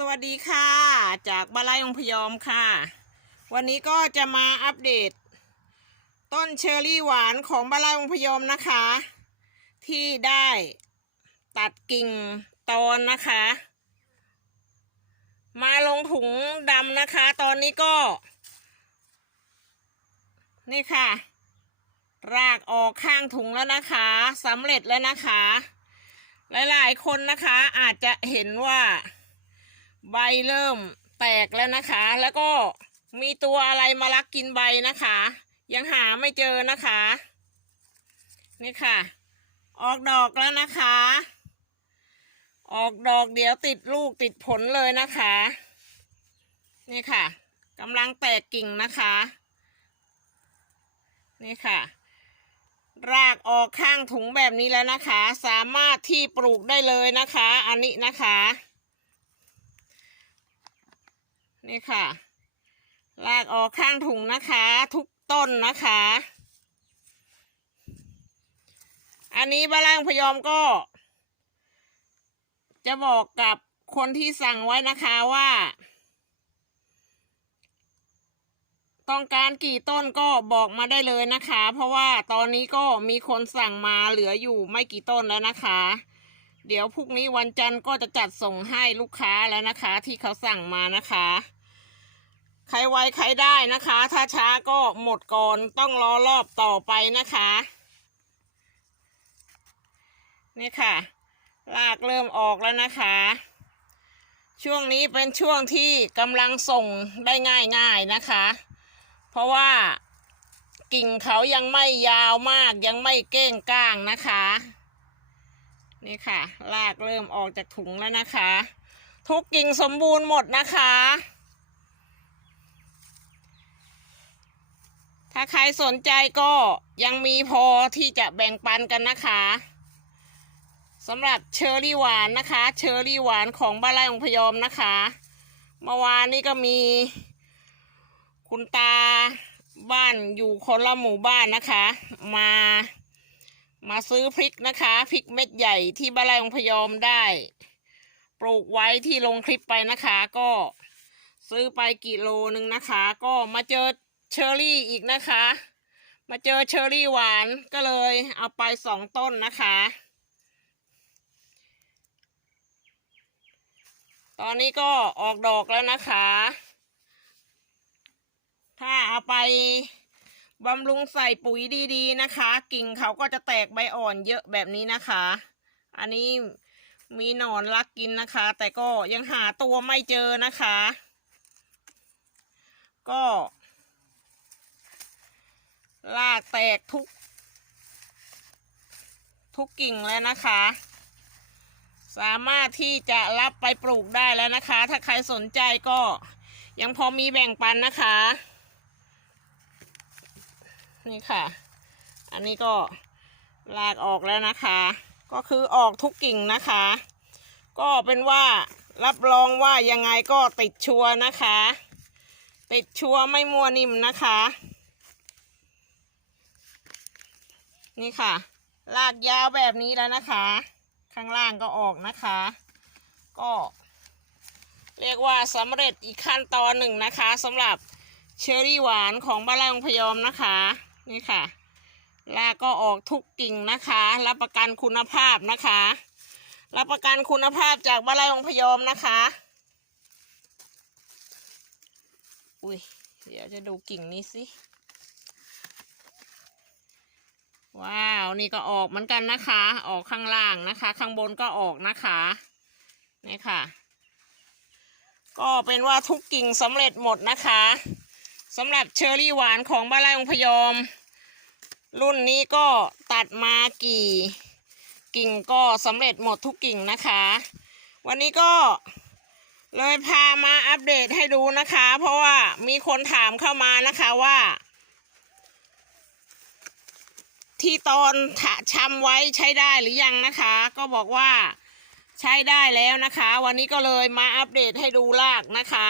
สวัสดีค่ะ จากบาลายองพยอมค่ะ วันนี้ก็จะมาอัปเดต ต้นเชอร์รี่หวานของบาลายองพยอมนะคะ ที่ได้ตัดกิ่งตอนนะคะ มาลงถุงดำนะคะ ตอนนี้ก็ นี่ค่ะ รากออกข้างถุงแล้วนะคะสำเร็จแล้วนะคะ หลายๆคนนะคะอาจจะเห็นว่า ใบเริ่มแตกแล้วนะคะ แล้วก็มีตัวอะไรมาลักกินใบนะคะ ยังหาไม่เจอนะคะ นี่ค่ะ ออกดอกแล้วนะคะ ออกดอกเดี๋ยวติดลูกติดผลเลยนะคะ นี่ค่ะกำลังแตกกิ่งนะคะ นี่ค่ะ รากออกข้างถุงแบบนี้แล้วนะคะ สามารถที่ปลูกได้เลยนะคะ อันนี้นะคะ นี่ค่ะ ลากออกข้างถุงนะคะ ทุกต้นนะคะ อันนี้บ้าล่างพยอมก็ จะบอกกับคนที่สั่งไว้นะคะว่า ต้องการกี่ต้นก็บอกมาได้เลยนะคะ เพราะว่าตอนนี้ก็มีคนสั่งมาเหลืออยู่ไม่กี่ต้นแล้วนะคะเดี๋ยวพรุ่งนี้วันจันทร์ก็จะจัดส่งให้ลูกค้าแล้วนะคะ ที่เขาสั่งมานะคะ ใครไวใครได้นะคะ ถ้าช้าก็หมดก่อนต้องรอรอบต่อไปนะคะ นี่ค่ะ ลากเริ่มออกแล้วนะคะ ช่วงนี้เป็นช่วงที่กำลังส่งได้ง่ายๆนะคะ เพราะว่ากิ่งเขายังไม่ยาวมากยังไม่เก้งก้างนะคะ นี่ค่ะ ลากเริ่มออกจากถุงแล้วนะคะ ทุกกิ่งสมบูรณ์หมดนะคะ ถ้า ใครสนใจก็ยังมีพอที่จะแบ่งปันกันนะคะสำหรับเชอร์รี่หวานนะคะ เชอร์รี่หวานของบ้านไร่องพยอมนะคะเมื่อวานนี้ก็มี คุณตาบ้านอยู่คนละหมู่บ้านนะคะ มามาซื้อพริกนะคะพริกเม็ดใหญ่ที่บ้านไร่องพยอมได้ ปลูกไว้ที่ลงคลิปไปนะคะ ก็ซื้อไปกิโลนึงนะคะ ก็มาเจอ เชอร์รี่อีกนะคะ มาเจอเชอร์รี่หวานก็เลยเอาไปสองต้นนะคะ ตอนนี้ก็ออกดอกแล้วนะคะ ถ้าเอาไปบำรุงใส่ปุ๋ยดีๆนะคะ กิ่งเขาก็จะแตกใบอ่อนเยอะแบบนี้นะคะ อันนี้มีหนอนรักกินนะคะ แต่ก็ยังหาตัวไม่เจอนะคะ ก็ ลากแตกทุก ทุกกิ่งแล้วนะคะ สามารถที่จะรับไปปลูกได้แล้วนะคะ ถ้าใครสนใจก็ยังพอมีแบ่งปันนะคะ นี่ค่ะ อันนี้ก็ลากออกแล้วนะคะ ก็คือออกทุกกิ่งนะคะ ก็เป็นว่ารับรองว่ายังไงก็ติดชัวร์นะคะ ติดชัวร์ไม่มัวนิ่มนะคะ นี่ค่ะ ลากยาวแบบนี้แล้วนะคะ ข้างล่างก็ออกนะคะ ก็ เรียกว่าสำเร็จอีกขั้นตอนหนึ่งนะคะสำหรับเชอร์รี่หวานของบ้านไร่องพยอมนะคะ นี่ค่ะ ลากก็ออกทุกกิ่งนะคะ รับประกันคุณภาพนะคะ รับประกันคุณภาพจากบ้านไร่องพยอมนะคะ อุ้ยเดี๋ยวจะดูกิ่งนี้สิ ว้าว นี่ก็ออกเหมือนกันนะคะ ออกข้างล่างนะคะ ข้างบนก็ออกนะคะนี่ค่ะ ก็เป็นว่าทุกกิ่งสำเร็จหมดนะคะสำหรับเชอร์รี่หวานของบ้านไร่องพยอม รุ่นนี้ก็ตัดมากี่ กิ่งก็สำเร็จหมดทุกกิ่งนะคะ วันนี้ก็เลยพามาอัปเดตให้ดูนะคะ เพราะว่ามีคนถามเข้ามานะคะว่า ที่ตอนถะชำไว้ใช้ได้หรือยังนะคะ ก็บอกว่าใช้ได้แล้วนะคะ วันนี้ก็เลยมาอัปเดตให้ดูรากนะคะ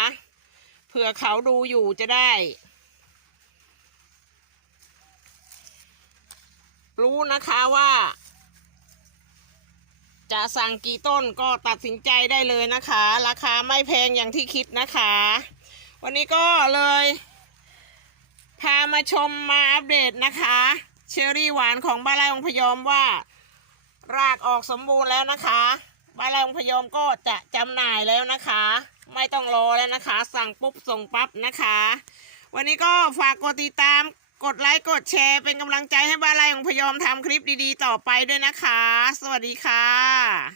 เผื่อเขาดูอยู่จะได้ รู้นะคะว่า จะสั่งกี่ต้นก็ตัดสินใจได้เลยนะคะ ราคาไม่แพงอย่างที่คิดนะคะ วันนี้ก็เลย พามาชมมาอัปเดตนะคะ เชอรี่หวานของบ้านไร่องพยอมว่า รากออกสมบูรณ์แล้วนะคะบ้านไร่องพยอมก็จะจำหน่ายแล้วนะคะ ไม่ต้องรอแล้วนะคะ สั่งปุ๊บส่งปั๊บนะคะ วันนี้ก็ฝากกดติดตามกดไลค์กดแชร์เป็นกำลังใจให้บ้านไร่องพยอมทำคลิปดีๆ ต่อไปด้วยนะคะ สวัสดีค่ะ